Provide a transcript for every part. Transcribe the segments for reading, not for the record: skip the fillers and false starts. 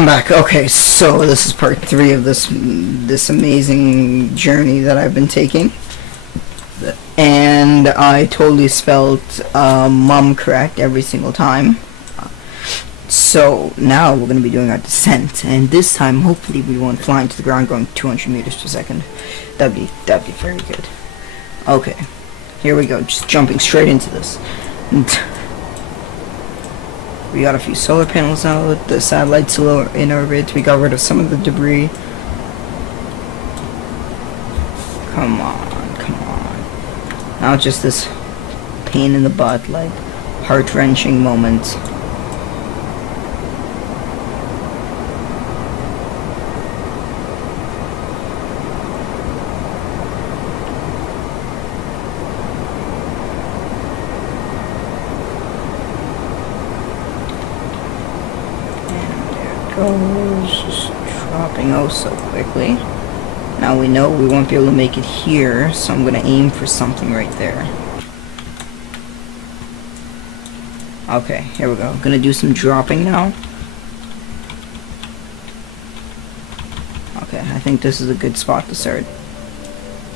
I'm back. Okay, so this is part 3 of this amazing journey that I've been taking, and I totally spelled mum correct every single time. So now we're gonna be doing our descent, and this time hopefully we won't fly into the ground going 200 meters per second. That'd be very good. Okay, here we go. Just jumping straight into this. We got a few solar panels out, the satellite's in orbit, we got rid of some of the debris. Come on, come on. Now just this pain in the butt, like, heart-wrenching moment. Goes, just dropping oh so quickly. Now we know we won't be able to make it here, so I'm gonna aim for something right there. Okay, here we go. I'm gonna do some dropping now. Okay, I think this is a good spot to start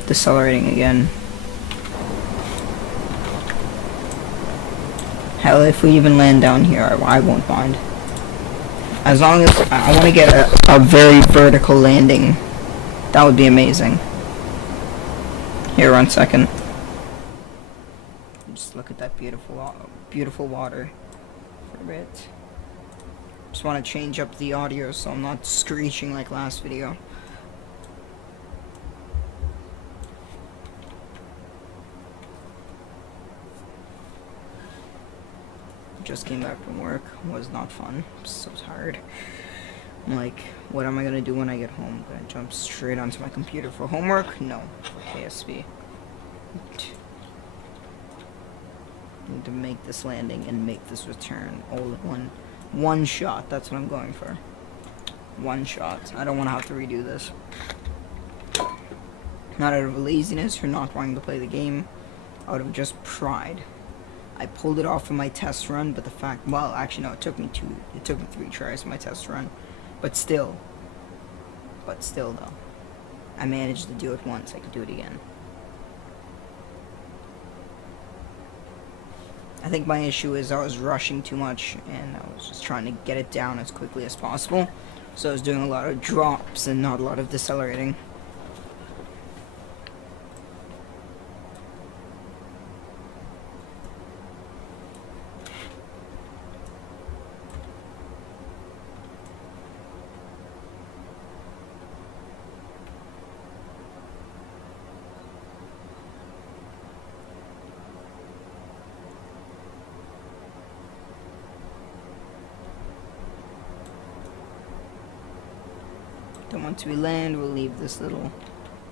decelerating again. Hell, if we even land down here, I won't mind. As long as I want to get a very vertical landing, that would be amazing. Here, 1 second. Just look at that beautiful water for a bit. Just want to change up the audio so I'm not screeching like last video. Just came back from work. Was not fun. I'm so tired. I'm like, what am I gonna do when I get home? Gonna jump straight onto my computer for homework? No, for KSP. Need to make this landing and make this return all in one shot. That's what I'm going for. One shot. I don't want to have to redo this. Not out of laziness or not wanting to play the game, out of just pride. I pulled it off in my test run, but the fact, well, actually no, it took me 3 tries in my test run, but still though, I managed to do it once. I could do it again. I think my issue is I was rushing too much, and I was just trying to get it down as quickly as possible, so I was doing a lot of drops and not a lot of decelerating. Then once we land, we'll leave this little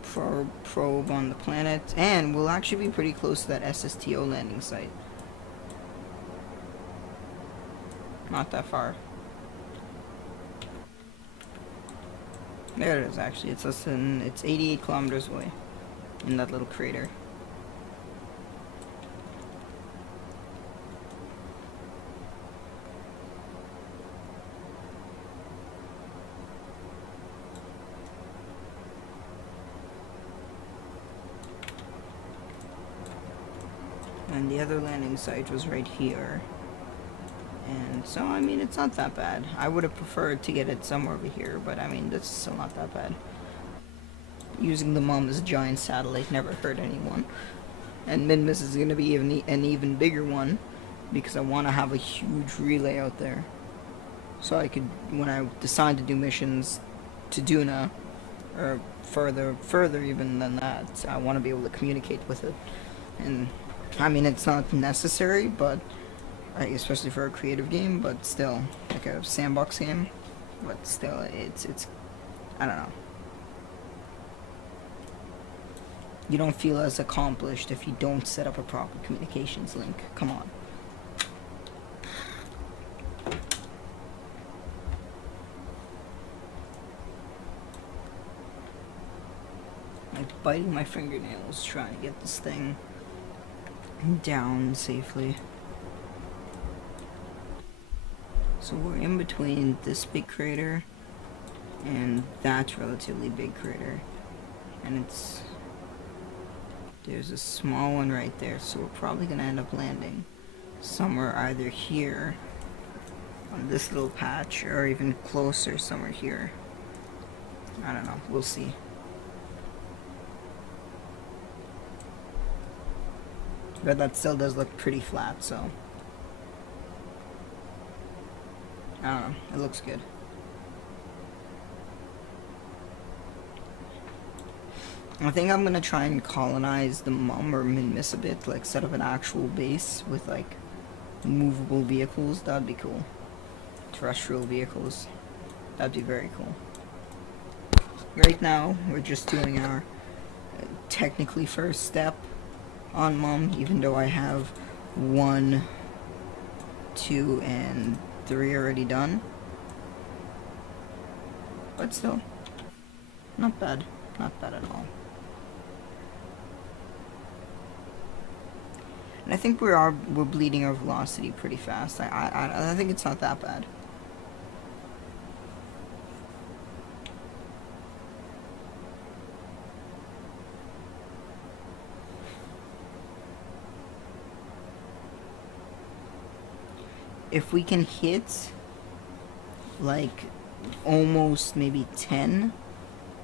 probe on the planet, and we'll actually be pretty close to that SSTO landing site. Not that far. There it is, actually. It's 88 kilometers away in that little crater. And the other landing site was right here. And so, I mean, it's not that bad. I would have preferred to get it somewhere over here, but I mean, this is still not that bad. Using the mum as a giant satellite never hurt anyone. And minmus is going to be an even bigger one, because I want to have a huge relay out there. So I could, when I decide to do missions to Duna, or further even than that, I want to be able to communicate with it. And I mean, it's not necessary, but especially for a creative game, but still, like a sandbox game, but still, it's I don't know. You don't feel as accomplished if you don't set up a proper communications link. Come on. Like biting my fingernails trying to get this thing down safely. So we're in between this big crater and that relatively big crater. And there's a small one right there, so we're probably gonna end up landing somewhere either here on this little patch or even closer somewhere here. I don't know, we'll see. But that still does look pretty flat, so I don't know, it looks good. I think I'm gonna try and colonize the mum or minmus a bit, like set up an actual base with like movable vehicles. That'd be cool. Terrestrial vehicles. That'd be very cool. Right now, we're just doing our technically first step on mum, even though I have 1, 2, and 3 already done. But still, not bad. Not bad at all. And I think we're bleeding our velocity pretty fast. I think it's not that bad. If we can hit like almost maybe 10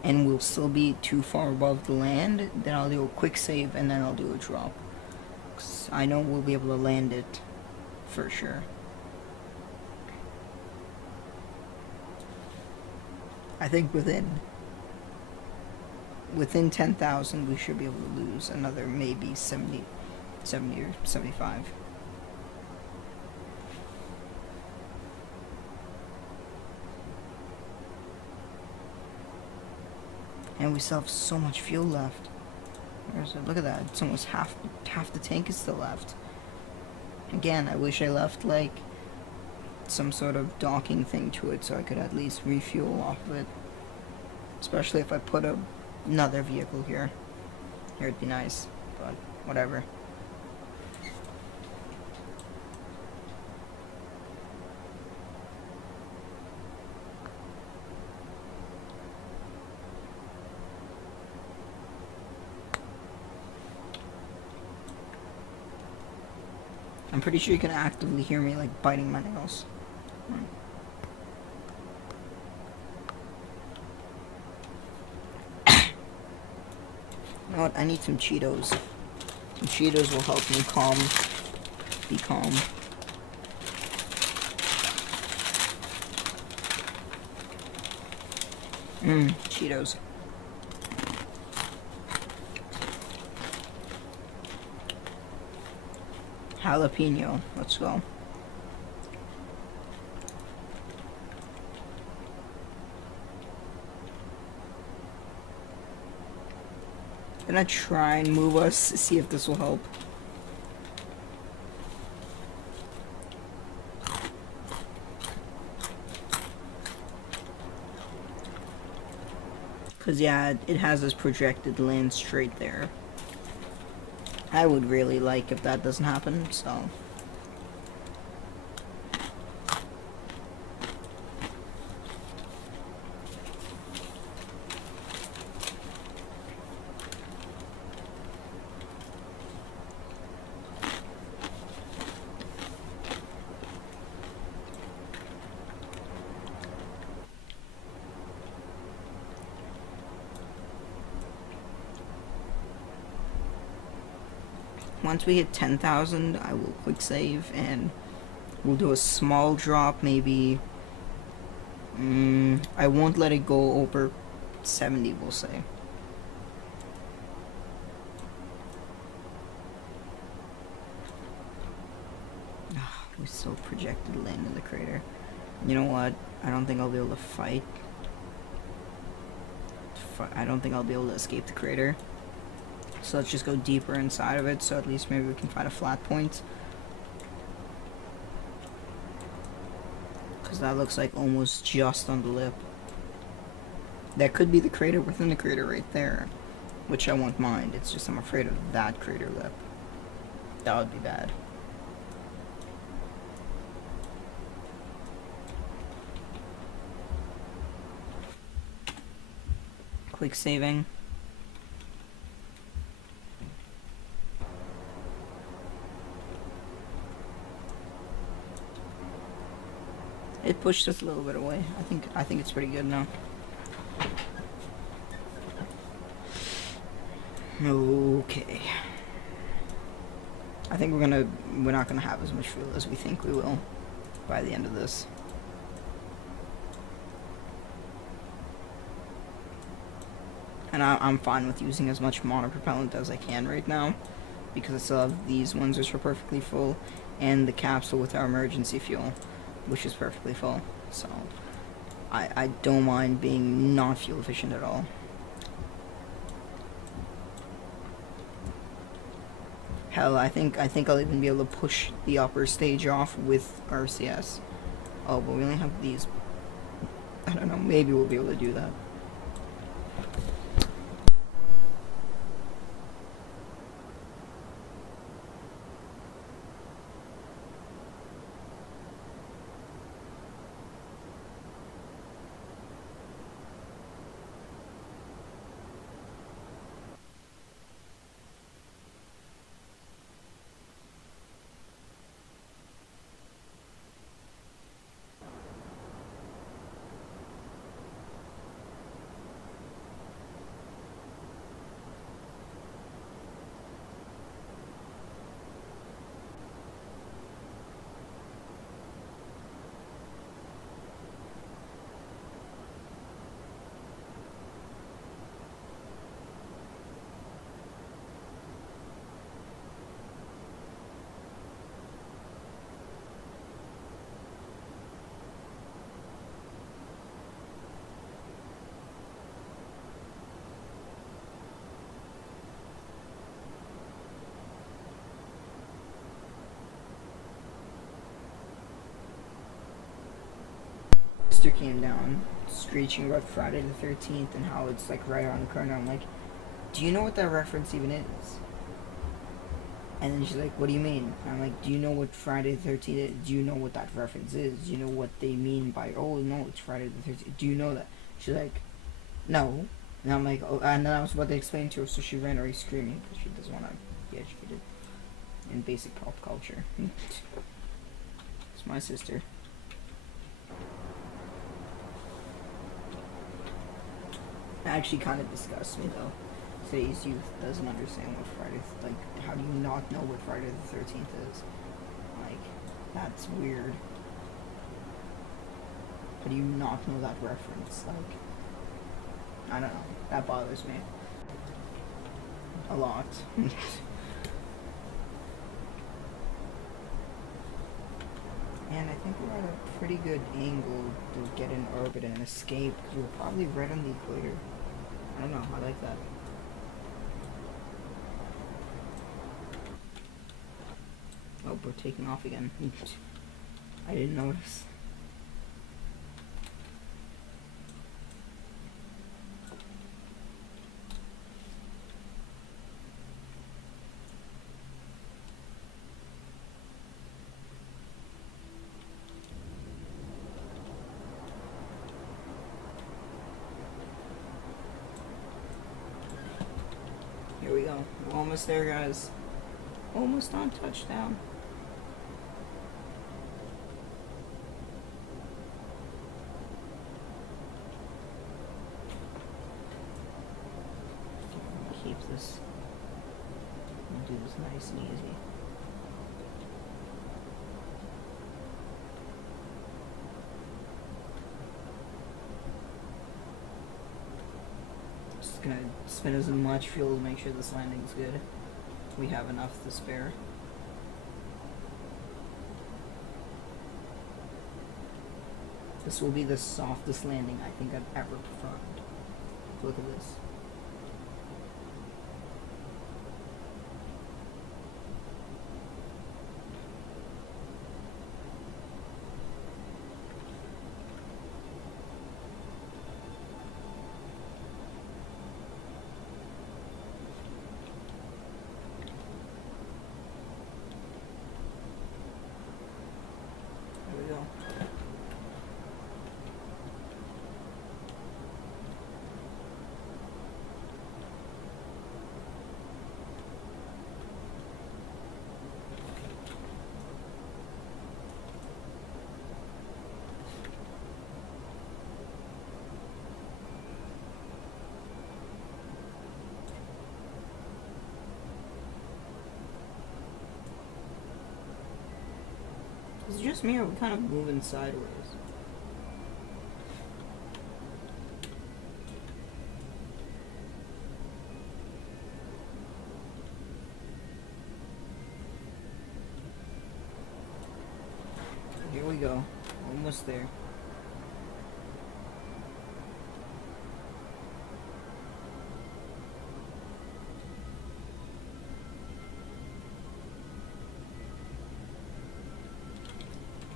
and we'll still be too far above the land, then I'll do a quick save and then I'll do a drop. I know we'll be able to land it for sure. I think within 10,000 we should be able to lose another maybe 70 or 75. And we still have so much fuel left. Where's it? Look at that. It's almost half the tank is still left. Again, I wish I left like some sort of docking thing to it so I could at least refuel off of it. Especially if I put another vehicle here. Here it'd be nice, but whatever. I'm pretty sure you can actively hear me like biting my nails. You know what? I need some Cheetos. Some Cheetos will help me be calm. Cheetos. Jalapeno. Let's go. Gonna try and move us, see if this will help. Cause yeah, it has this projected land straight there. I would really like if that doesn't happen, so. Once we hit 10,000, I will quick save and we'll do a small drop, maybe. I won't let it go over 70, we'll say. We still projected land in the crater. You know what? I don't think I'll be able to fight. I don't think I'll be able to escape the crater. So let's just go deeper inside of it, so at least maybe we can find a flat point. Because that looks like almost just on the lip. That could be the crater within the crater right there. Which I won't mind, it's just I'm afraid of that crater lip. That would be bad. Quick saving. It pushed us a little bit away. I think it's pretty good now. Okay. I think we're not gonna have as much fuel as we think we will by the end of this. And I'm fine with using as much monopropellant as I can right now, because I still have these ones which are perfectly full, and the capsule with our emergency fuel, which is perfectly full. So I don't mind being not fuel efficient at all. Hell, I think I'll even be able to push the upper stage off with RCS. Oh, but we only have these. I don't know, maybe we'll be able to do that. Sister came down screeching about Friday the 13th and how it's like right around the corner. I'm like, do you know what that reference even is? And then she's like, what do you mean? And I'm like, do you know what Friday the 13th is? Do you know what that reference is? Do you know what they mean by, oh no, it's Friday the 13th? Do you know that? She's like, no. And I'm like, oh, and then I was about to explain to her, so she ran away screaming because she doesn't want to be educated in basic pop culture. It's my sister. It actually kind of disgusts me though. Today's youth doesn't understand what Friday, like, how do you not know what Friday the 13th is? Like, that's weird. How do you not know that reference? Like, I don't know. That bothers me. A lot. And I think we're at a pretty good angle to get in orbit and escape, because we're probably right on the equator. I don't know, I like that. Oh, we're taking off again. I didn't notice. Here we go. We're almost there, guys. Almost on touchdown. Keep this. Do this nice and easy. Just gonna spin as much fuel to make sure this landing's good. We have enough to spare. This will be the softest landing I think I've ever performed. Look at this. There we go. Is it just me or are we kind of moving sideways? Here we go. Almost there.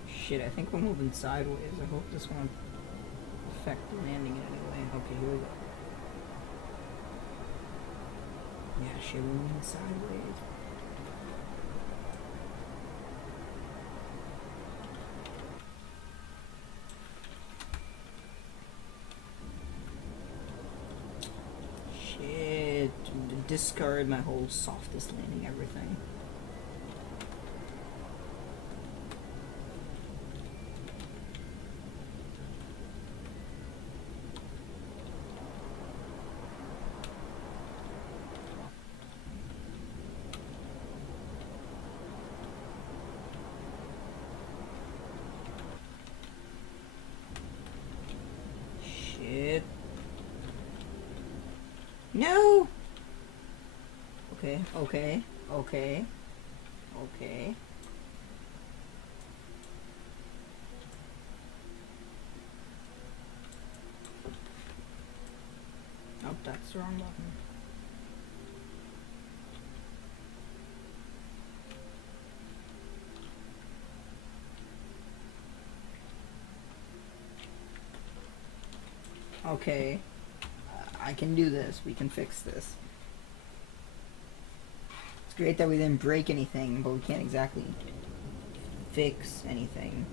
Shit, I think we're moving sideways. I hope this won't affect the landing in any way. Okay, here we go. Yeah, shit, we're moving sideways. Shit. Discard my whole softest landing everything. Shit. No! Okay, okay, okay, okay. Oh, that's the wrong button. Okay. I can do this. We can fix this. It's great that we didn't break anything, but we can't exactly fix anything.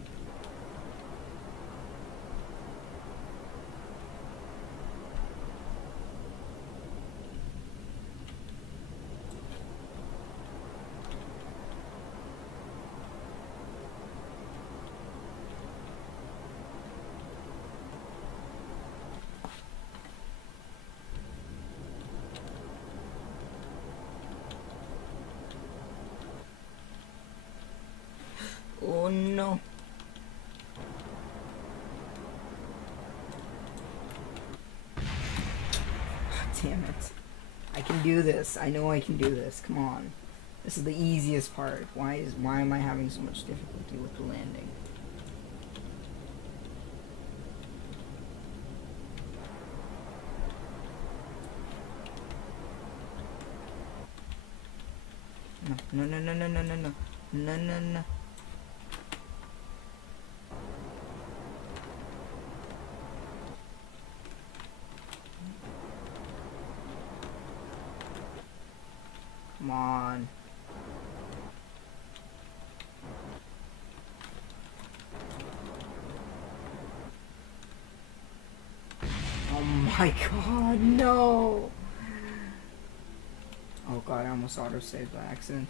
Oh no. Damn it. I can do this. I know I can do this. Come on. This is the easiest part. Why am I having so much difficulty with the landing? No, no, no, no, no, no, no. No, no, no. Come on. Oh my god, no! Oh god, I almost auto-saved by accident.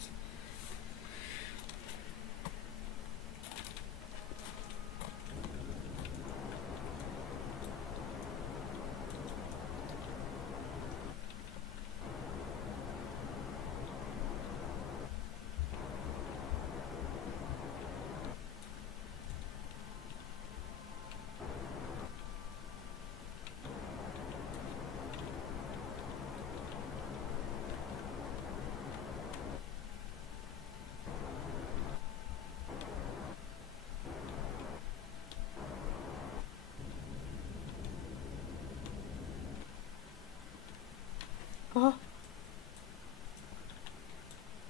Oh.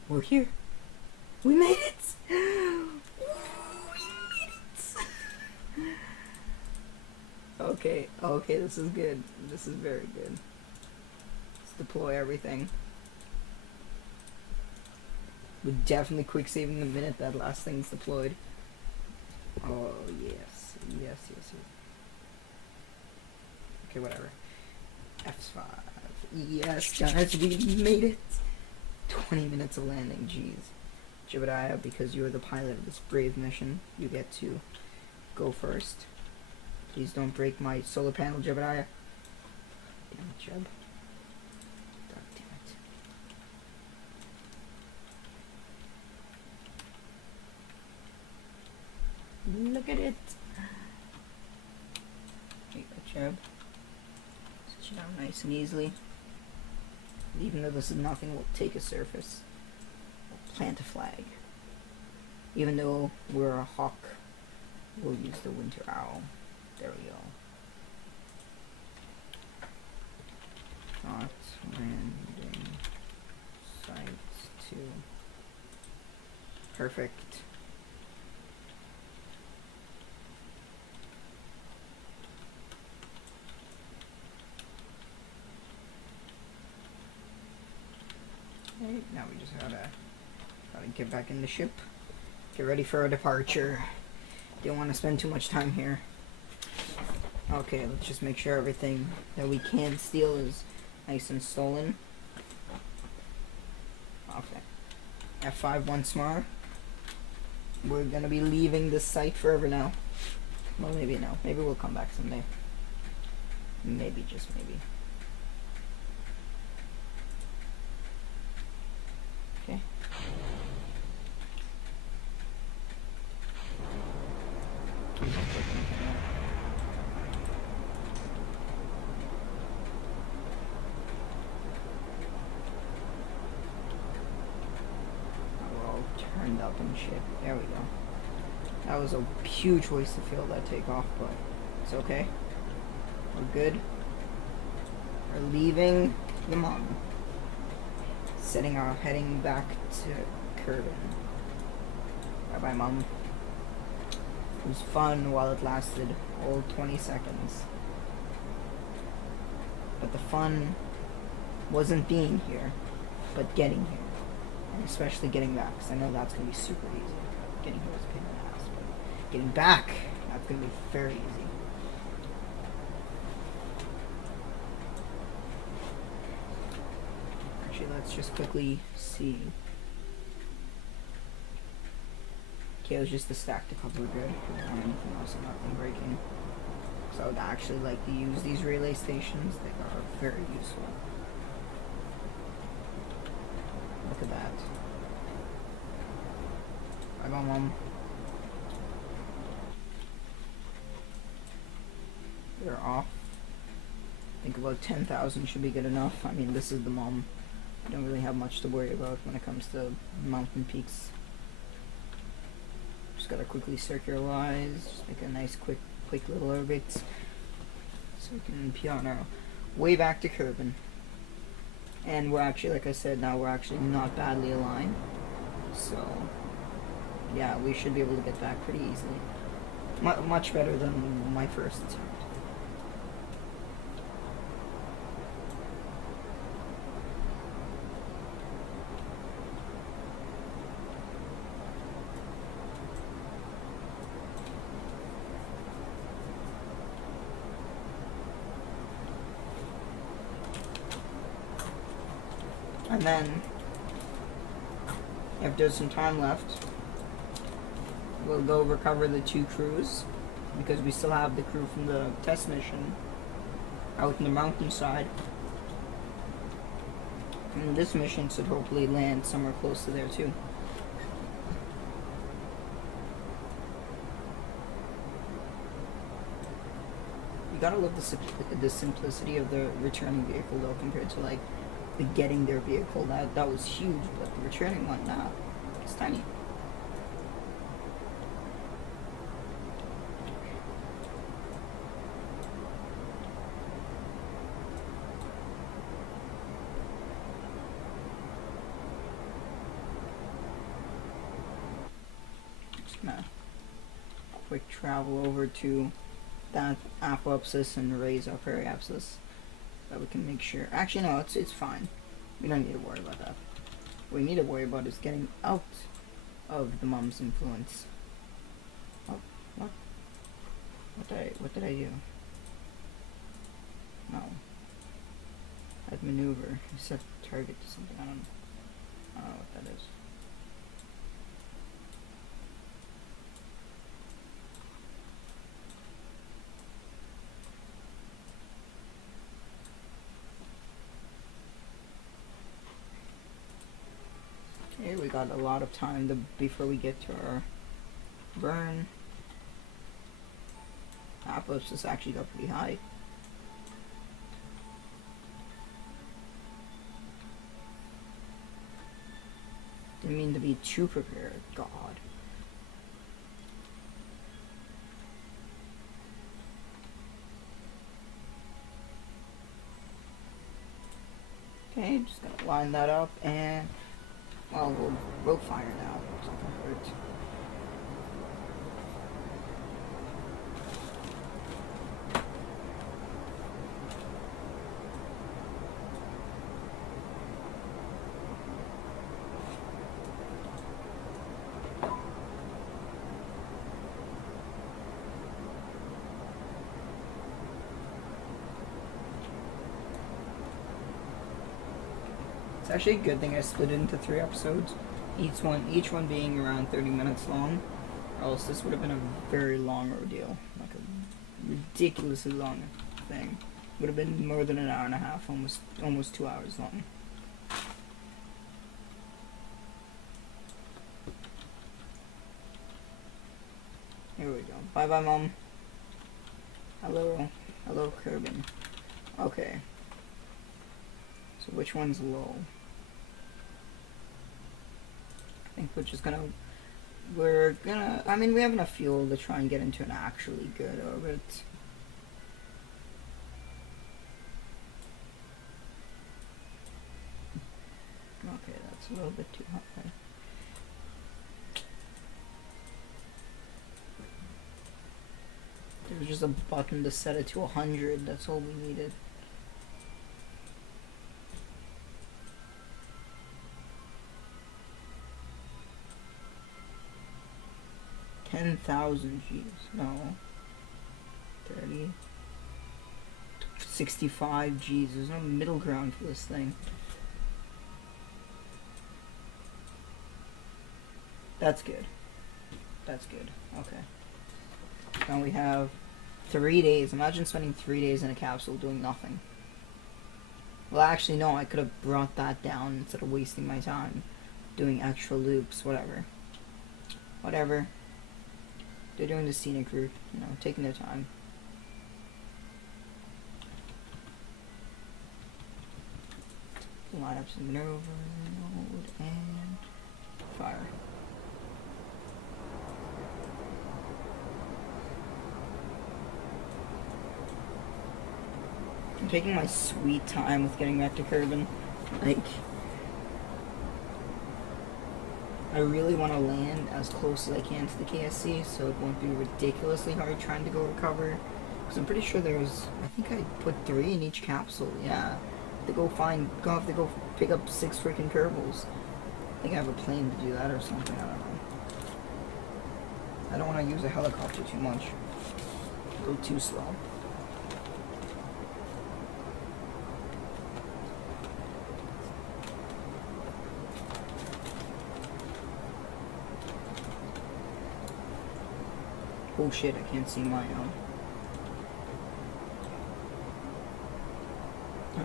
We're here. We made it! Ooh, we made it! Okay, okay, this is good. This is very good. Let's deploy everything. We're definitely quick saving the minute that last thing's deployed. Oh, yes. Yes, yes, yes. Okay, whatever. F5. Yes, guys, we made it! 20 minutes of landing, jeez. Jebediah, because you are the pilot of this brave mission, you get to go first. Please don't break my solar panel, Jebediah. Damn it, Jeb. God damn it. Look at it. Take a chub. Sit it down nice and easily. Even though this is nothing, we'll take a surface. We'll plant a flag. Even though we're a hawk, we'll use the winter owl. There we go. Dot landing site 2. Perfect. Okay, now we just gotta get back in the ship. Get ready for our departure. Don't want to spend too much time here. Okay, let's just make sure everything that we can steal is nice and stolen. Okay. F5 once more. We're gonna be leaving this site forever now. Well, maybe no. Maybe we'll come back someday. Maybe, just maybe. Okay. We're all turned up and shit. There we go. That was a huge waste of fuel, that takeoff, but it's okay. We're good. We're leaving the mom. Heading back to Curvin. Bye bye, Mom. It was fun while it lasted all 20 seconds. But the fun wasn't being here, but getting here. And especially getting back, because I know that's going to be super easy. Getting here is a pain in the ass, but getting back, that's going to be very easy. Actually, let's just quickly see. Okay, it was just the stack to cover good. I don't want anything else, I'm not breaking. So I would actually like to use these relay stations. They are very useful. Look at that. I got one. They're off. I think about 10,000 should be good enough. I mean, this is the mom. I don't really have much to worry about when it comes to mountain peaks. Just gotta quickly circularize, just make a nice quick little orbit, so we can be on our way back to Curvin. And we're actually, like I said, now we're actually not badly aligned, so yeah, we should be able to get back pretty easily. Much better than my first attempt. And then, if there's some time left, we'll go recover the 2 crews, because we still have the crew from the test mission out in the mountainside. And this mission should hopefully land somewhere close to there too. You gotta love the simplicity of the returning vehicle though, compared to like the getting their vehicle. That was huge, but the returning one, nah, it's tiny. Just gonna quick travel over to that apoapsis and raise our periapsis. That we can make sure. Actually, no, it's fine. We don't need to worry about that. What we need to worry about is getting out of the mom's influence. Oh, what? What did I do? No. I'd maneuver. Set target to something. I don't know what that is. Okay, we got a lot of time before we get to our burn. Apples just actually got pretty high. Didn't mean to be too prepared. God. Okay, just gonna line that up and, well, we'll fire now. Something hurts. It's actually a good thing I split it into 3 episodes, each one being around 30 minutes long, or else this would have been a very long ordeal, like a ridiculously long thing. Would have been more than an hour and a half, almost 2 hours long. Here we go. Bye bye, Mom. Hello, Kerbin. Okay. So which one's low? I think I mean, we have enough fuel to try and get into an actually good orbit. Okay, that's a little bit too high. There was just a button to set it to 100, that's all we needed. $10,000 G's. No. 30. 65 G's. There's no middle ground for this thing. That's good. That's good. Okay. Now we have 3 days. Imagine spending 3 days in a capsule doing nothing. Well, actually, no. I could have brought that down instead of wasting my time doing extra loops. Whatever. Whatever. They're doing the scenic route, you know, taking their time. Line up some maneuver mode and fire. I'm taking my sweet time with getting back to Kerbin. Like, I really want to land as close as I can to the KSC, so it won't be ridiculously hard trying to go recover. Because I'm pretty sure there's, I think I put 3 in each capsule, yeah. Have to go pick up 6 freaking Kerbals. I think I have a plane to do that or something, I don't know. I don't want to use a helicopter too much. Go too slow. Oh shit, I can't see my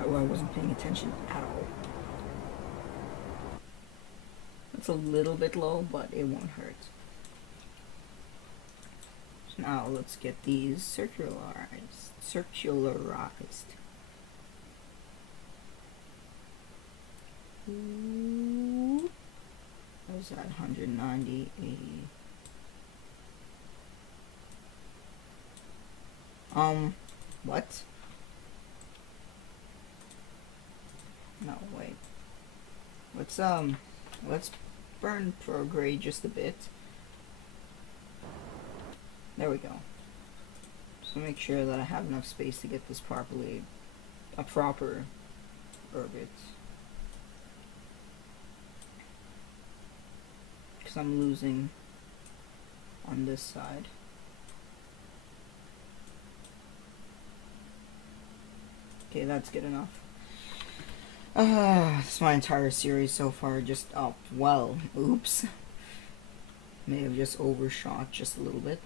well, I wasn't paying attention at all. It's a little bit low, but it won't hurt. So now let's get these circularized. Ooh. What was that? 190, 80. What? No, wait. Let's burn prograde just a bit. There we go. So make sure that I have enough space to get this properly, a proper orbit. Because I'm losing on this side. Okay, that's good enough. This is my entire series so far just up. Well, oops. May have just overshot just a little bit.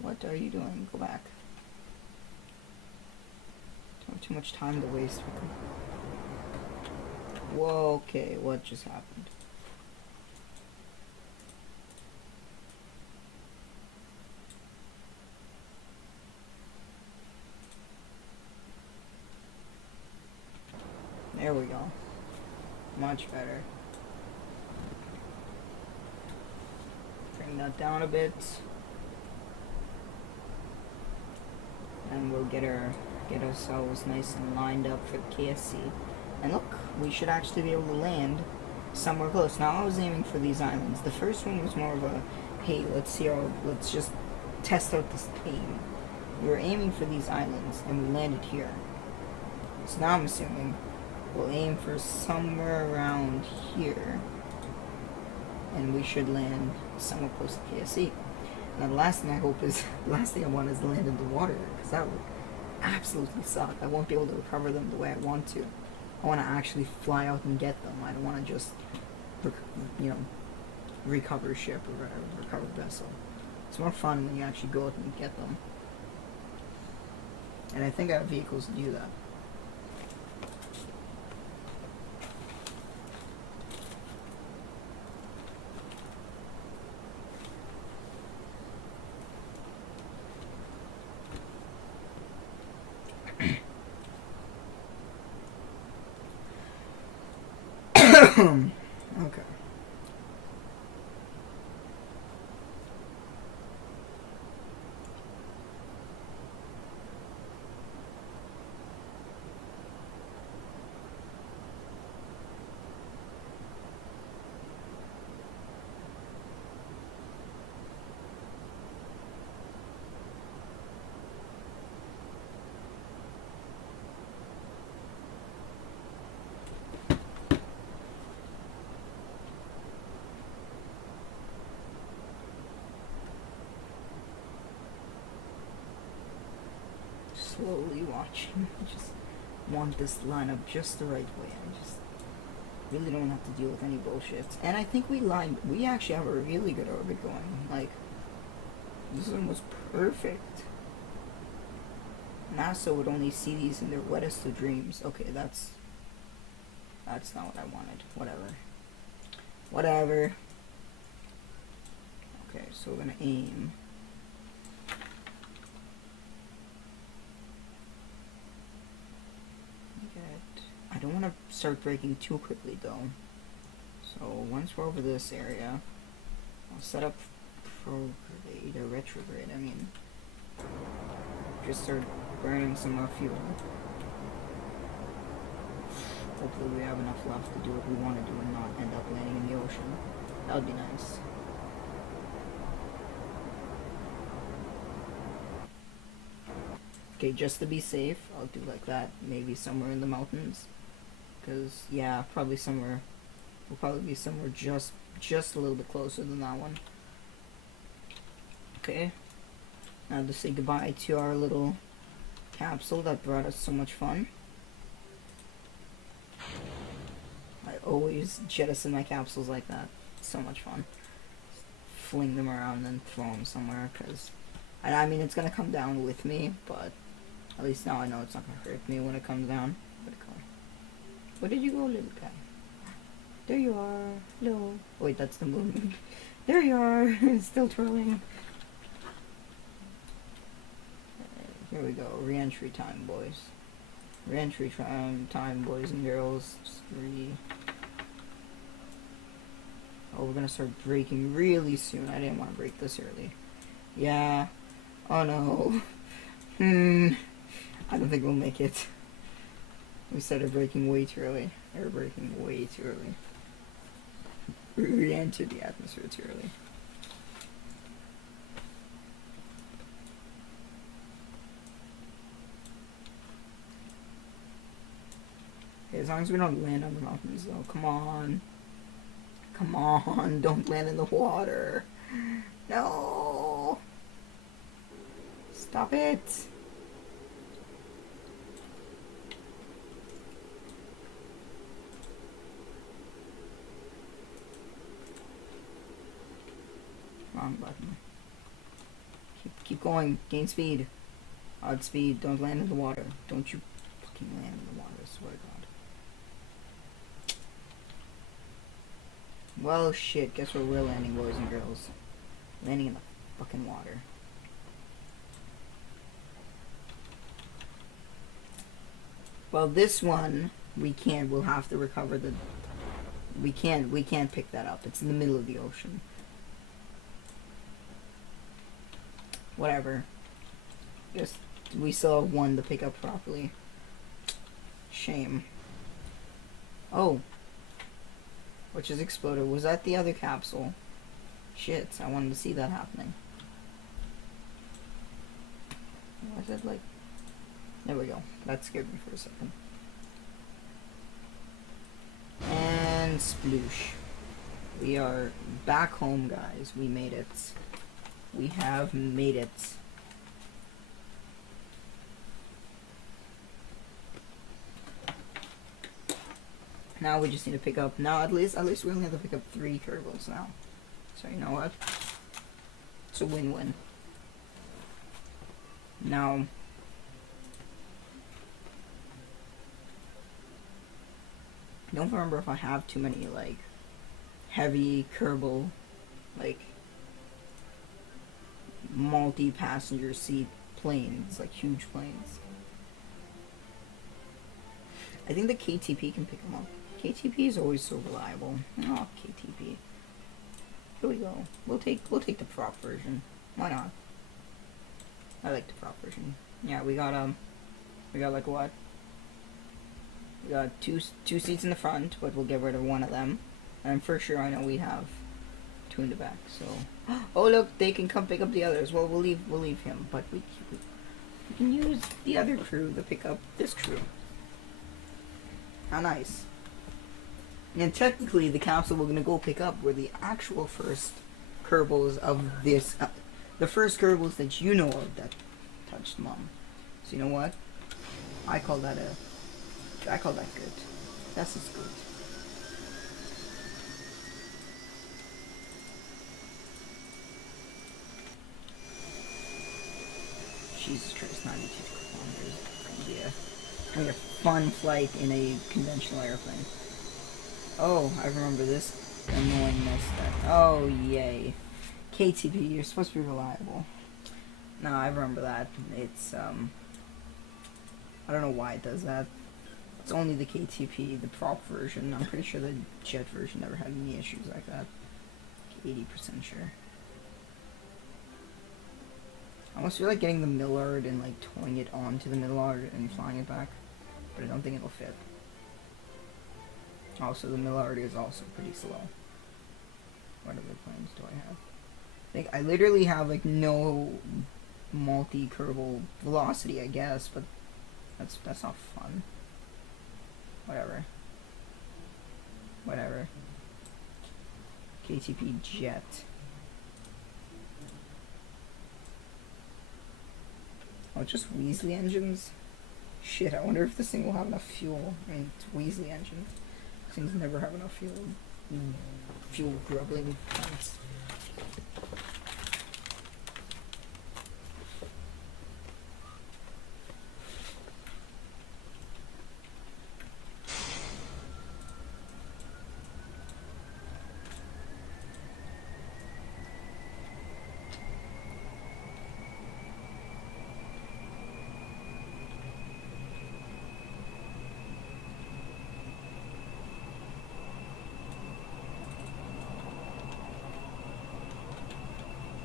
What are you doing? Go back. Don't have too much time to waste. Whoa, okay, what just happened? There we go. Much better. Bring that down a bit. And we'll get ourselves nice and lined up for the KSC. And look, we should actually be able to land somewhere close. Now I was aiming for these islands. The first one was more of a, hey, let's just test out this aim. We were aiming for these islands, and we landed here. So now I'm assuming we'll aim for somewhere around here, and we should land somewhere close to KSC. Now the last thing I want is to land in the water, because that would absolutely suck. I won't be able to recover them the way I want to. I want to actually fly out and get them. I don't want to just, recover ship or recover vessel. It's more fun when you actually go out and get them. And I think I have vehicles to do that. Okay. Slowly watching. I just want this lineup just the right way. I just really don't have to deal with any bullshit. And I think we actually have a really good orbit going. Like, this is almost perfect. NASA would only see these in their wettest of dreams. Okay, that's not what I wanted. Whatever. Okay, so we're gonna aim. I don't want to start braking too quickly though. So once we're over this area, I'll set up prograde or retrograde. I mean, just start burning some more fuel. Hopefully we have enough left to do what we want to do and not end up landing in the ocean. That would be nice. Okay, just to be safe, I'll do like that. Maybe somewhere in the mountains. Because, yeah, we'll probably be somewhere just a little bit closer than that one. Okay. Now to say goodbye to our little capsule that brought us so much fun. I always jettison my capsules like that. It's so much fun. Just fling them around and throw them somewhere, because I mean, it's gonna come down with me, but at least now I know it's not gonna hurt me when it comes down. Where did you go, little guy? There you are. Hello. Wait, that's the moon. There you are. Still twirling. Here we go. Re-entry time, boys. Re-entry time, boys and girls. 3. Oh, we're gonna start braking really soon. I didn't want to brake this early. Yeah. Oh no. I don't think we'll make it. We started braking way too early. They were braking way too early. We re-entered the atmosphere too early. Okay, as long as we don't land on the mountains though. Come on. Come on, don't land in the water. No. Stop it. Wrong button. Keep going. Gain speed. Odd speed. Don't land in the water. Don't you fucking land in the water, I swear to God. Well, shit. Guess where we're landing, boys and girls? Landing in the fucking water. Well, this one We can't. We'll have to recover the... We can't pick that up. It's in the middle of the ocean. Whatever. Just, we still have one to pick up properly. Shame. Oh. What just exploded? Was that the other capsule? Shit, I wanted to see that happening. Was it like... There we go. That scared me for a second. And sploosh. We are back home, guys. We made it. We have made it. Now we just need to pick up... Now at least we only have to pick up 3 Kerbals now. So you know what? It's a win-win. Now... I don't remember if I have too many, like, heavy Kerbal, like, multi-passenger seat planes, like huge planes. I think the KTP can pick them up. KTP is always so reliable. Oh, KTP. Here we go. We'll take the prop version. Why not? I like the prop version. Yeah, we got like what? We got two seats in the front, but we'll get rid of one of them. And for sure, I know we have 2 in the back. So, oh look, they can come pick up the others. Well, we'll leave him, but we can use the other crew to pick up this crew. How nice. And technically, the capsule we're gonna go pick up were the actual first Kerbals of this, the first Kerbals that you know of that touched Mom. So you know what? I call that good. That's just good. Jesus Christ, 92 kilometers. It's gonna be a fun flight in a conventional airplane. Oh, I remember this annoyingness that... Oh, yay. KTP, you're supposed to be reliable. No, I remember that. It's, I don't know why it does that. It's only the KTP, the prop version. I'm pretty sure the jet version never had any issues like that. 80% sure. I almost feel like getting the Millard and like towing it onto the Millard and flying it back, but I don't think it'll fit. Also, the Millard is also pretty slow. What other planes do I have? Like, I literally have like no multi-Kerbal velocity, I guess, but that's not fun. Whatever. KTP jet. Oh, just Weasley engines? Shit, I wonder if this thing will have enough fuel. I mean, it's Weasley engine. Things never have enough fuel. Fuel grubbling plants.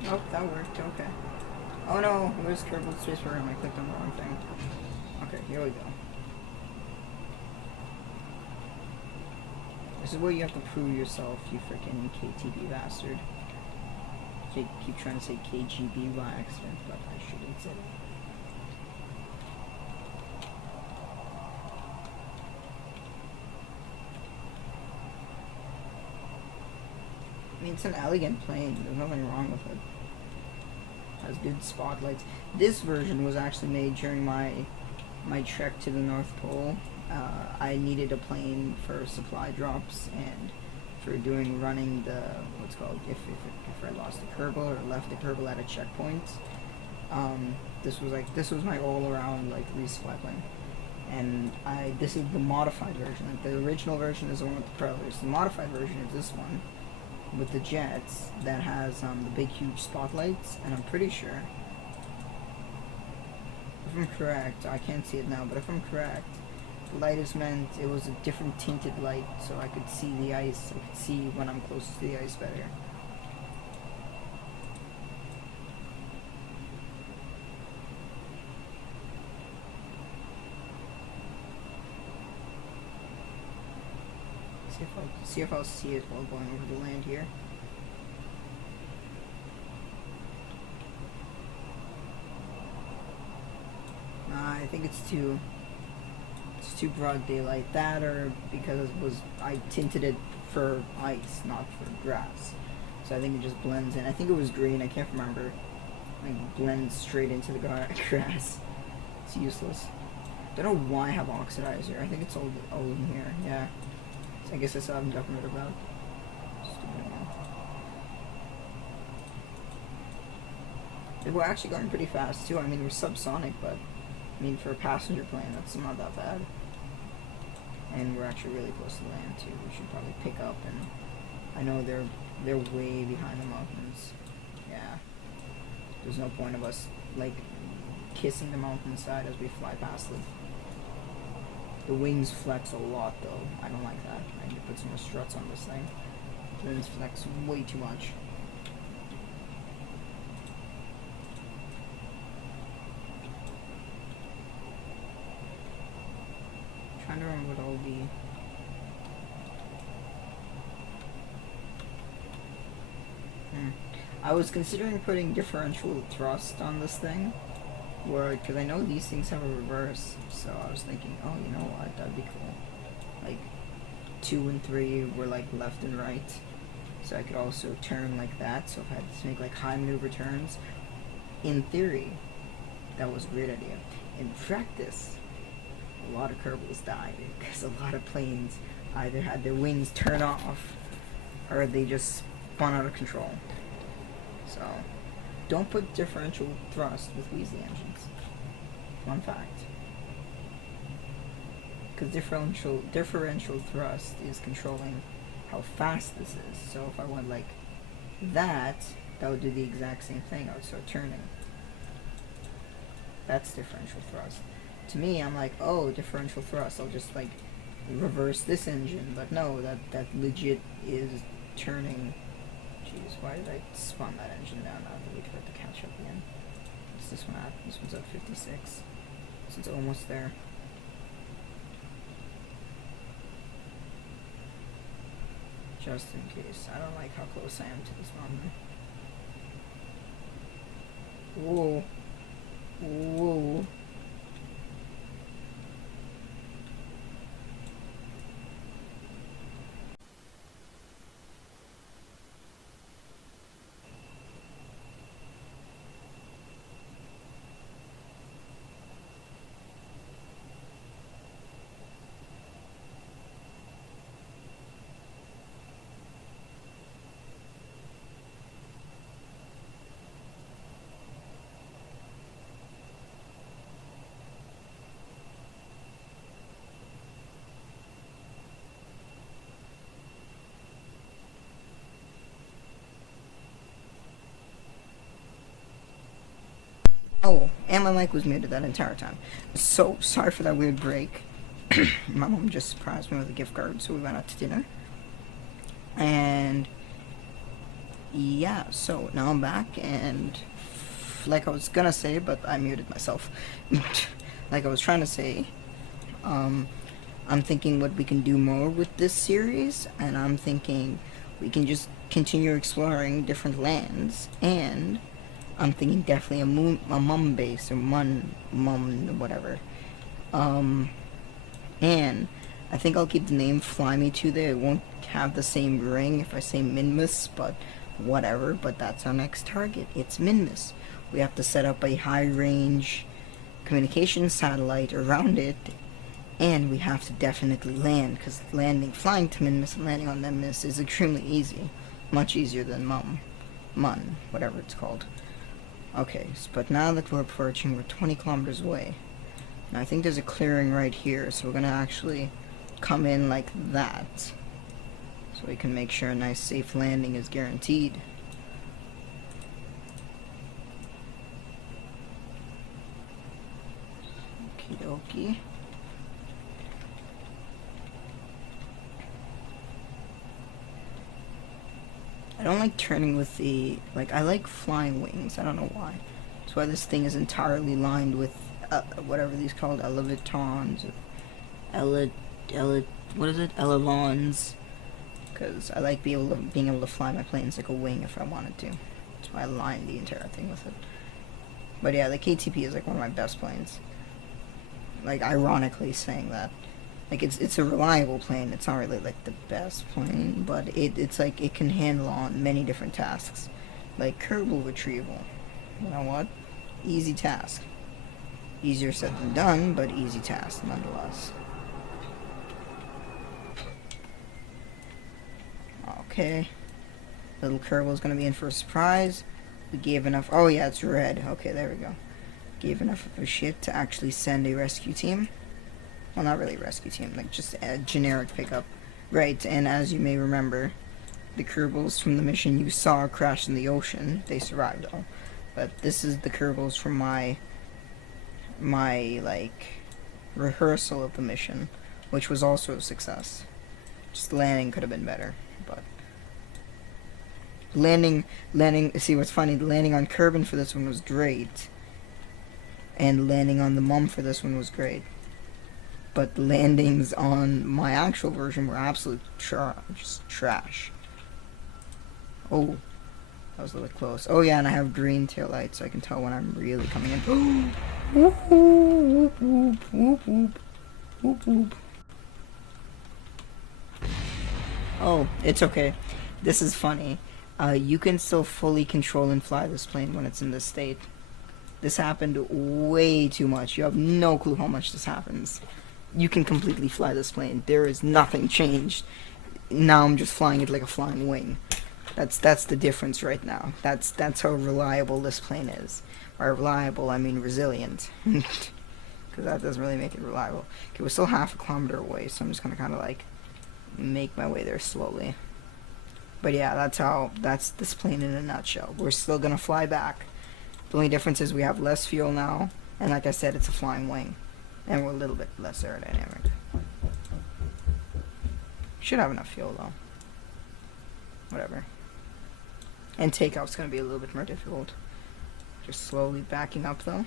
Oh, that worked, okay. Oh no, where's Kerbal Space Program? I clicked on the wrong thing. Okay, here we go. This is where you have to prove yourself, you freaking KTB bastard. Keep trying to say KGB by accident, but I shouldn't say that. I mean, it's an elegant plane. There's nothing wrong with it. Has good spotlights. This version was actually made during my trek to the North Pole. I needed a plane for supply drops and for running the what's called if I lost a Kerbal or left a Kerbal at a checkpoint. This was my all around like resupply plane. And this is the modified version. Like the original version is the one with the propellers. The modified version is this one with the jets that has the big huge spotlights, and I'm pretty sure, if I'm correct, I can't see it now, but if I'm correct, light is meant it was a different tinted light, so I could see the ice. I could see when I'm closest to the ice better. See if I'll see it while going over the land here. I think it's too broad daylight. That, or because I tinted it for ice, not for grass. So I think it just blends in. I think it was green. I can't remember. Like blends straight into the grass. It's useless. Don't know why I have oxidizer. I think it's all in here. Yeah. So I guess that's what I'm talking about. Stupid one. We're actually going pretty fast too. I mean, we're subsonic, but I mean, for a passenger plane, that's not that bad. And we're actually really close to land too. We should probably pick up, and I know they're way behind the mountains. Yeah. There's no point of us like kissing the mountainside as we fly past them. The wings flex a lot though. I don't like that. I need to put some more struts on this thing. The wings flex way too much. I'm trying to remember what all the I was considering putting differential thrust on this thing, because I know these things have a reverse, so I was thinking, oh, you know what, that'd be cool. Like, 2 and 3 were like left and right, so I could also turn like that, so if I had to make like high maneuver turns, in theory, that was a great idea. In practice, a lot of Kerbals died, because a lot of planes either had their wings turn off, or they just spun out of control. So, don't put differential thrust with Wheezy engines. Fun fact. Because differential thrust is controlling how fast this is. So if I went like that would do the exact same thing. I would start turning. That's differential thrust. To me, I'm like, oh, differential thrust. I'll just like reverse this engine. But no, that legit is turning. Jeez, why did I spun that engine down? I have to wait for it to catch up again. What's this one at? This one's at 56. So it's almost there. Just in case. I don't like how close I am to this mountain. Whoa. Whoa. Oh, and my mic was muted that entire time. So, sorry for that weird break. My mom just surprised me with a gift card, so we went out to dinner. And yeah, so now I'm back, and like I was gonna say, but I muted myself. Like I was trying to say, I'm thinking what we can do more with this series, and I'm thinking we can just continue exploring different lands, and I'm thinking definitely a mum base, or mum, whatever. And I think I'll keep the name Fly Me To there. It won't have the same ring if I say minmus, but whatever. But that's our next target. It's minmus. We have to set up a high-range communication satellite around it, and we have to definitely land, because flying to minmus and landing on minmus is extremely easy. Much easier than mun, whatever it's called. Okay, but now that we're approaching, we're 20 kilometers away. Now I think there's a clearing right here, so we're gonna actually come in like that, so we can make sure a nice safe landing is guaranteed. Okie dokie. I don't like turning with the, like, I like flying wings. I don't know why. That's why this thing is entirely lined with, whatever these called, elevatons, ele, what is it? Elelons. Because I like being able to fly my planes like a wing if I wanted to. That's why I lined the entire thing with it. But yeah, the KTP is like one of my best planes. Like, ironically saying that. Like, it's a reliable plane. It's not really like the best plane, but it's like it can handle on many different tasks. Like Kerbal retrieval. You know what? Easy task. Easier said than done, but easy task nonetheless. Okay. Little Kerbal's gonna be in for a surprise. We gave enough. Oh yeah, it's red. Okay, there we go. Gave enough of a shit to actually send a rescue team. Well, not really a rescue team, like just a generic pickup. Right, and as you may remember, the Kerbals from the mission you saw crash in the ocean. They survived all. But this is the Kerbals from my like rehearsal of the mission, which was also a success. Just landing could have been better, but landing. See what's funny? The landing on Kerbin for this one was great, and landing on the Mum for this one was great. But the landings on my actual version were absolute just trash. Oh, that was a little close. Oh yeah, and I have green tail lights, so I can tell when I'm really coming in. Whoop, whoop, whoop, whoop, whoop, whoop, whoop. Oh, it's okay. This is funny. You can still fully control and fly this plane when it's in this state. This happened way too much. You have no clue how much this happens. You can completely fly this plane. There is nothing changed. Now I'm just flying it like a flying wing. That's the difference right now. That's how reliable this plane is. By reliable, I mean resilient. Because that doesn't really make it reliable. Okay, we're still half a kilometer away, so I'm just gonna kind of like make my way there slowly. But yeah, that's this plane in a nutshell. We're still gonna fly back. The only difference is we have less fuel now, and like I said, it's a flying wing. And we're a little bit less aerodynamic. Should have enough fuel though. Whatever. And takeoff's gonna be a little bit more difficult. Just slowly backing up though.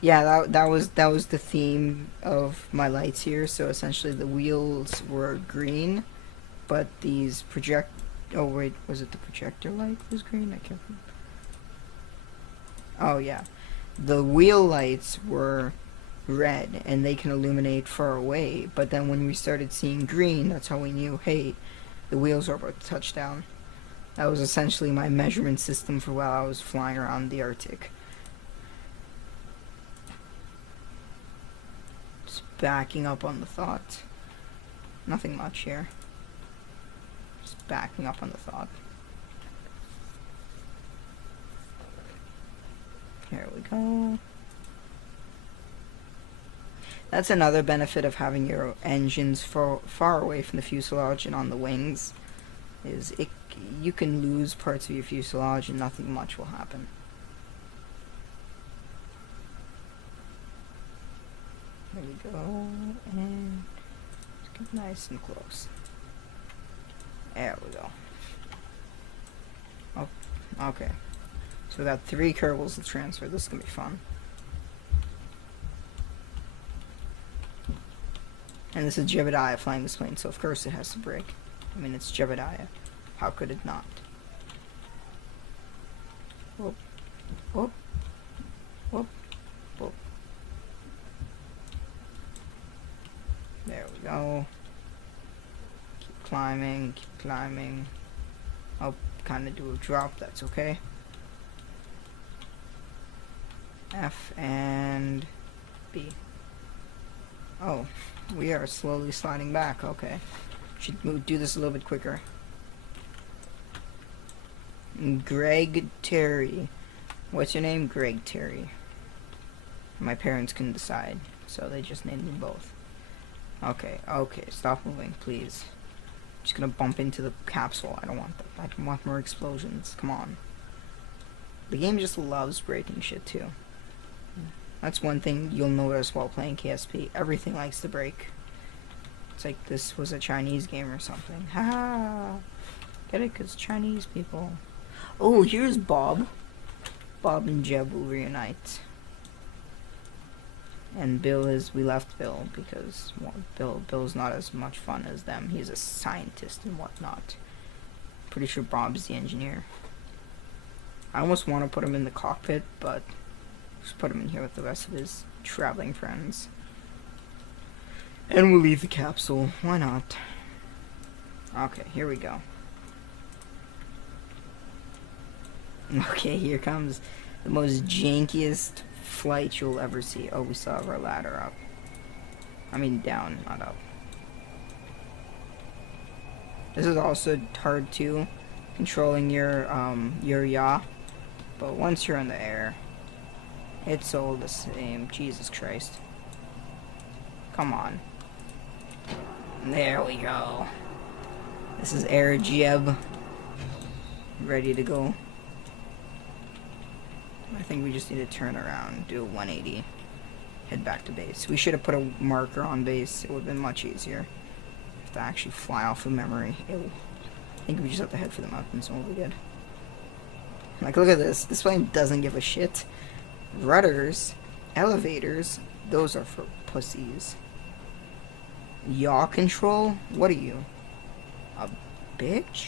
Yeah, that was the theme of my lights here. So essentially the wheels were green, but these oh wait, was it the projector light was green? I can't remember. Oh yeah. The wheel lights were red and they can illuminate far away, but then when we started seeing green, that's how we knew, hey, the wheels are about to touch down. That was essentially my measurement system for while I was flying around the Arctic. Just backing up on the thought. Nothing much here. Just backing up on the thought. Here we go. That's another benefit of having your engines far away from the fuselage and on the wings, is you can lose parts of your fuselage and nothing much will happen. There we go, and let's get nice and close. There we go. Oh, okay. So we got 3 Kerbals to transfer. This is gonna be fun. And this is Jebediah flying this plane, so of course it has to break. I mean, it's Jebediah. How could it not? Whoop. Whoop. Whoop. Whoop. There we go. Keep climbing, keep climbing. I'll kind of do a drop, that's okay. F and B. Oh, we are slowly sliding back. Okay. Should do this a little bit quicker. Greg Terry. What's your name? Greg Terry. My parents couldn't decide, so they just named me both. Okay, okay, stop moving, please. I'm just gonna bump into the capsule. I don't want that. I don't want more explosions. Come on. The game just loves breaking shit too. That's one thing you'll notice while playing KSP. Everything likes to break. It's like this was a Chinese game or something. Ha! get it? Because Chinese people. Oh, here's Bob. Bob and Jeb will reunite. And Bill is, we left Bill because, well, Bill's not as much fun as them. He's a scientist and whatnot. Pretty sure Bob's the engineer. I almost want to put him in the cockpit, but just put him in here with the rest of his traveling friends. And we'll leave the capsule. Why not? Okay, here we go. Okay, here comes the most jankiest flight you'll ever see. Oh, we still have our ladder up. I mean down, not up. This is also hard too, controlling your yaw. But once you're in the air, it's all the same. Jesus Christ. Come on. There we go. This is Air Jeb. Ready to go. I think we just need to turn around, do a 180, head back to base. We should have put a marker on base. It would have been much easier to actually fly off of memory. Ew. I think we just have to head for the mountains and we'll be good. Like, look at this. This plane doesn't give a shit. Rudders, elevators, those are for pussies. Yaw control? What are you? A bitch?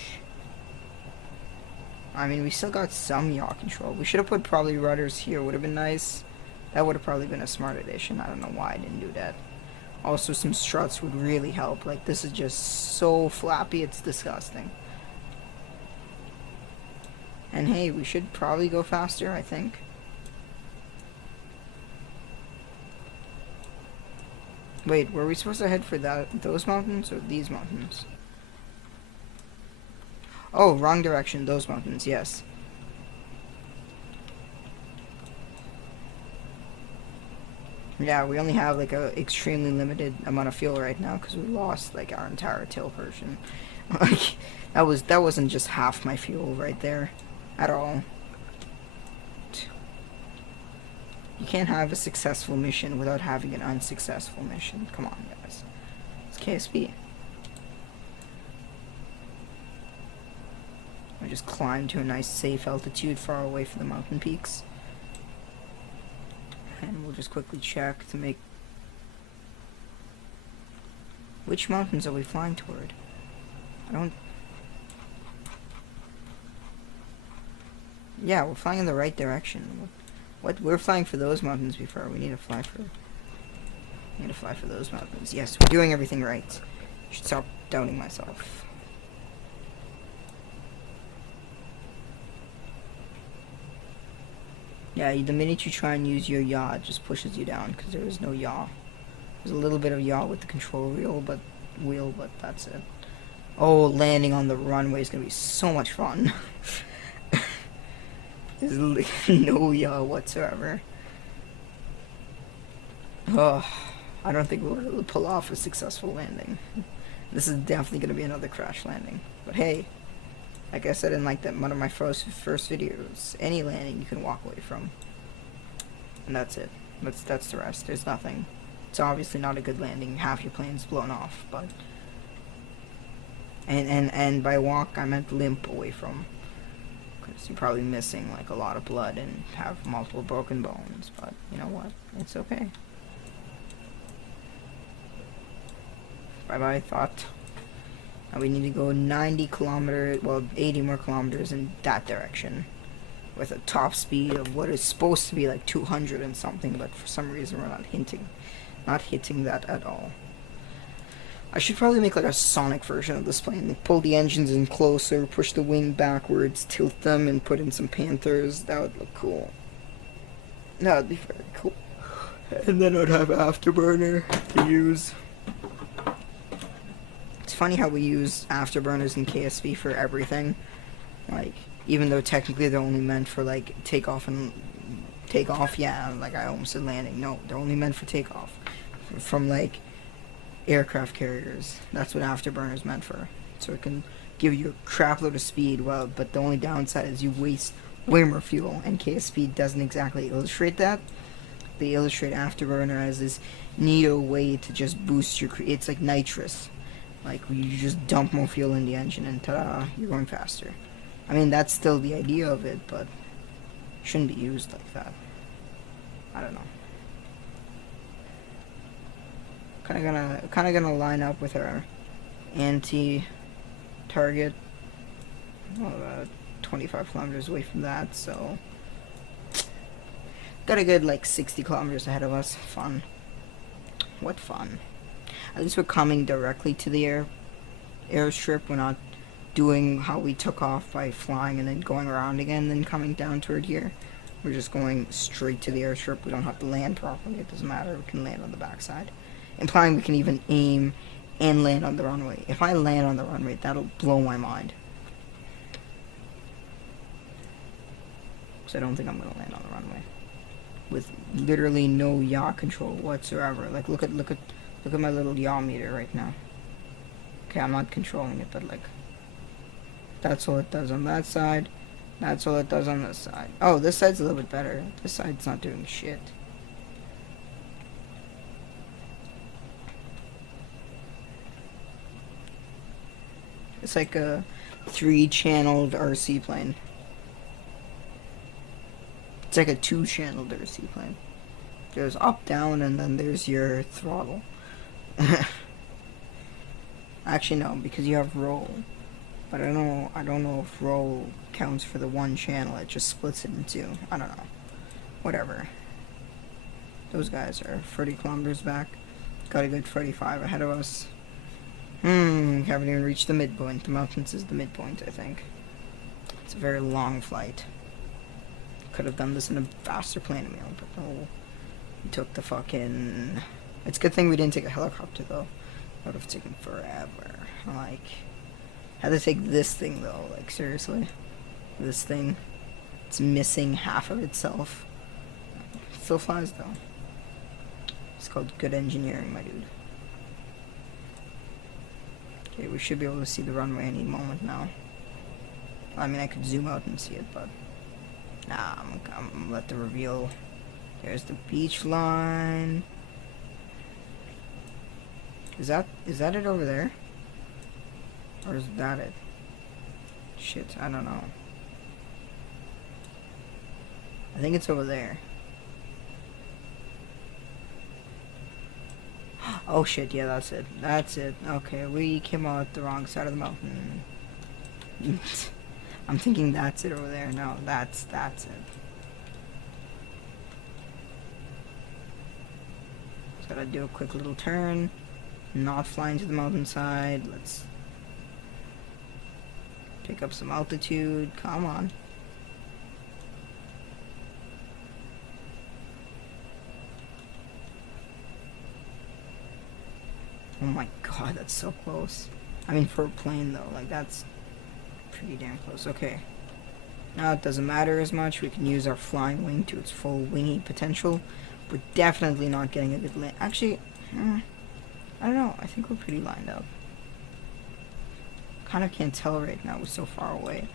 I mean, we still got some yaw control. We should have put probably rudders here. Would have been nice. That would have probably been a smart addition. I don't know why I didn't do that. Also, some struts would really help. Like, this is just so flappy, it's disgusting. And hey, we should probably go faster, I think. Wait, were we supposed to head for those mountains or these mountains? Oh, wrong direction. Those mountains, yes. Yeah, we only have like a extremely limited amount of fuel right now because we lost like our entire tail version. Like that wasn't just half my fuel right there, at all. You can't have a successful mission without having an unsuccessful mission. Come on, guys. It's KSP. I just climb to a nice safe altitude far away from the mountain peaks. And we'll just quickly check to make... Which mountains are we flying toward? I don't... Yeah, we're flying in the right direction. What? We're flying for those mountains before. We need to fly for... those mountains. Yes, we're doing everything right. I should stop doubting myself. Yeah, the minute you try and use your yaw, it just pushes you down because there is no yaw. There's a little bit of yaw with the control wheel, but that's it. Oh, landing on the runway is gonna be so much fun. There's no yaw whatsoever. Oh, I don't think we'll be able to pull off a successful landing. This is definitely gonna be another crash landing. But hey. Like I said in like one of my first videos, any landing you can walk away from. And that's it. That's the rest. There's nothing. It's obviously not a good landing. Half your plane's blown off, but and by walk I meant limp away from. Because you're probably missing like a lot of blood and have multiple broken bones, but you know what? It's okay. Bye bye thought. Now we need to go 90 kilometers, well 80 more kilometers in that direction with a top speed of what is supposed to be like 200 and something, but for some reason we're not hitting that at all. I should probably make like a Sonic version of this plane. Like, pull the engines in closer, push the wing backwards, tilt them, and put in some Panthers. That would look cool. That would be very cool. And then I'd have Afterburner to use. It's funny how we use afterburners in KSV for everything. Like, even though technically they're only meant for like takeoff, yeah, like I almost said landing. No, they're only meant for takeoff. From like aircraft carriers. That's what afterburners meant for. So it can give you a crap load of speed, well, but the only downside is you waste way more fuel, and KSP doesn't exactly illustrate that. They illustrate afterburner as this neato way to just boost your it's like nitrous. Like, you just dump more fuel in the engine and ta-da, you're going faster. I mean, that's still the idea of it, but it shouldn't be used like that. I don't know. Kind of gonna line up with our anti-target. Well, about 25 kilometers away from that, so got a good like 60 kilometers ahead of us. Fun. What fun. At least we're coming directly to the airstrip. We're not doing how we took off by flying and then going around again, then coming down toward here. We're just going straight to the airstrip. We don't have to land properly. It doesn't matter. We can land on the backside. Implying we can even aim and land on the runway. If I land on the runway, that'll blow my mind. So I don't think I'm going to land on the runway. With literally no yaw control whatsoever. Like, look at my little yaw meter right now. Okay, I'm not controlling it, but like, that's all it does on that side. That's all it does on this side. Oh, this side's a little bit better. This side's not doing shit. It's like a 3-channeled RC plane. It's like a 2-channeled RC plane. There's up, down, and then there's your throttle. Actually, no, because you have roll. But I don't know if roll counts for the 1 channel. It just splits it in 2. I don't know. Whatever. Those guys are 30 kilometers back. Got a good 35 ahead of us. Haven't even reached the midpoint. The mountains is the midpoint, I think. It's a very long flight. Could have done this in a faster plane, but no. We took the fucking... It's a good thing we didn't take a helicopter, though. That would have taken forever. Like... Had to take this thing, though. Like, seriously. This thing. It's missing half of itself. It still flies, though. It's called good engineering, my dude. Okay, we should be able to see the runway any moment now. I mean, I could zoom out and see it, but... Nah, I'm gonna let the reveal... There's the beach line. Is that it over there? Or is that it? Shit, I don't know. I think it's over there. Oh shit, yeah, that's it. That's it. Okay, we came out the wrong side of the mountain. I'm thinking that's it over there. No, that's it. Just gotta do a quick little turn. Not flying to the mountainside. Let's pick up some altitude. Come on. Oh my god, that's so close. I mean, for a plane though, like that's pretty damn close. Okay. Now it doesn't matter as much. We can use our flying wing to its full wingy potential. We're definitely not getting a good land. Actually, I don't know. I think we're pretty lined up. Kind of can't tell right now. We're so far away.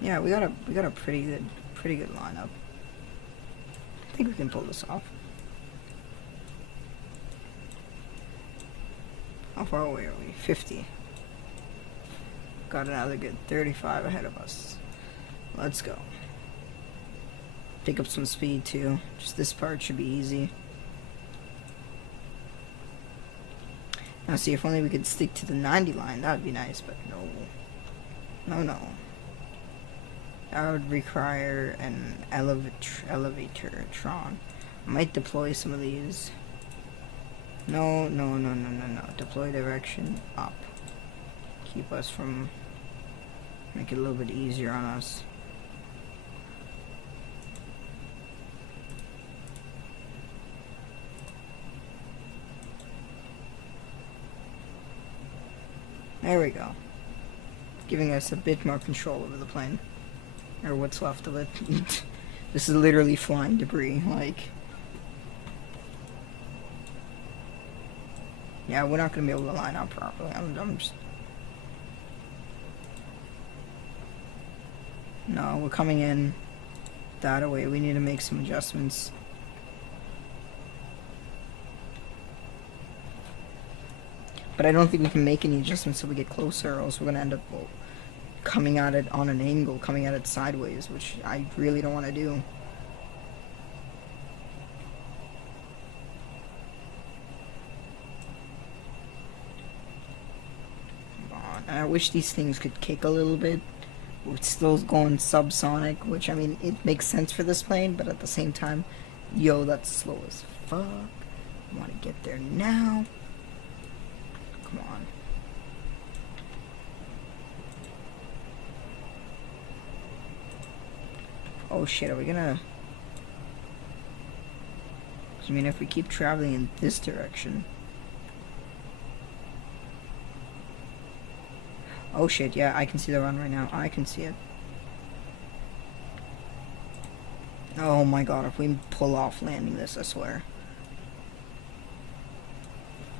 Yeah, we got a pretty good lineup. I think we can pull this off. How far away are we? 50. Got another good 35 ahead of us. Let's go. Pick up some speed too. Just this part should be easy. Now see, if only we could stick to the 90 line, that would be nice, but no. No. That would require an elevator-tron. I might deploy some of these. No. Deploy direction up. Keep us from... Make it a little bit easier on us. There we go. Giving us a bit more control over the plane. Or what's left of it. This is literally flying debris, like... Yeah, we're not gonna be able to line up properly. I'm just... No, we're coming in that way. We need to make some adjustments. But I don't think we can make any adjustments till we get closer, or else we're gonna end up coming at it on an angle, coming at it sideways, which I really don't want to do. Come on. And I wish these things could kick a little bit. We're still going subsonic, which, I mean, it makes sense for this plane, but at the same time, yo, that's slow as fuck. I want to get there now. Come on. Oh shit, are we gonna... I mean, if we keep traveling in this direction... Oh shit, yeah, I can see the run right now. I can see it. Oh my god, if we pull off landing this, I swear.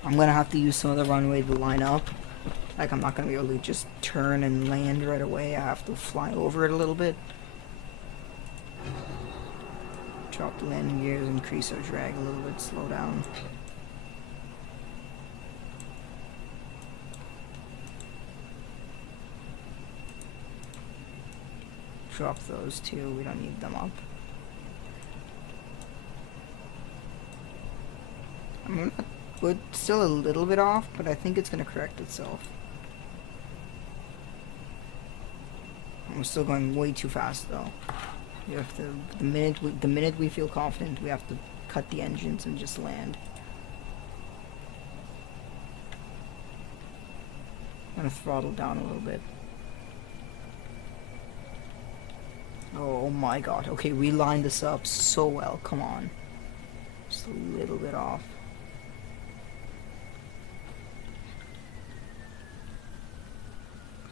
I'm gonna have to use some of the runway to line up. Like, I'm not gonna be able to just turn and land right away. I have to fly over it a little bit. Drop the landing gears, increase our drag a little bit, slow down. Drop those two, we don't need them up. We're still a little bit off, but I think it's gonna correct itself. We're still going way too fast though. We have to, the minute we feel confident, we have to cut the engines and just land. I'm gonna throttle down a little bit. Oh my god. Okay, we lined this up so well. Come on. Just a little bit off.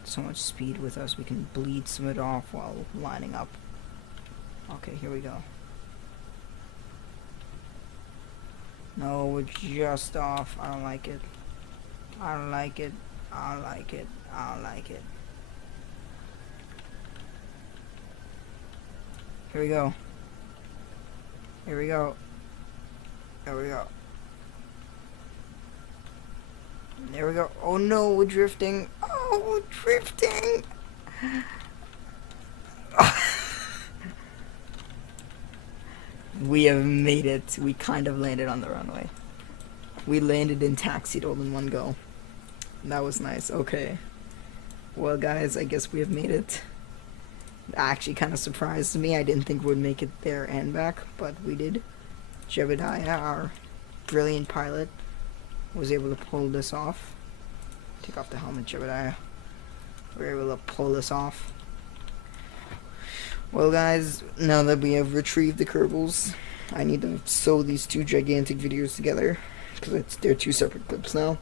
So much speed with us, we can bleed some of it off while lining up. Okay, here we go. No, we're just off. I don't like it. I don't like it. I don't like it. I don't like it. Here we go. Here we go. There we go. There we go. Oh no, we're drifting. Oh, we're drifting. We have made it. We kind of landed on the runway. We landed and taxied all in one go. That was nice. Okay. Well, guys, I guess we have made it. Actually kind of surprised me. I didn't think we'd make it there and back, but we did. Jebediah, our brilliant pilot, was able to pull this off. Take off the helmet, Jebediah. We were able to pull this off. Well, guys, now that we have retrieved the Kerbals, I need to sew these two gigantic videos together, because they're two separate clips now.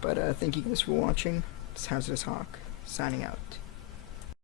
But thank you guys for watching. This is Hazardous Hawk, signing out.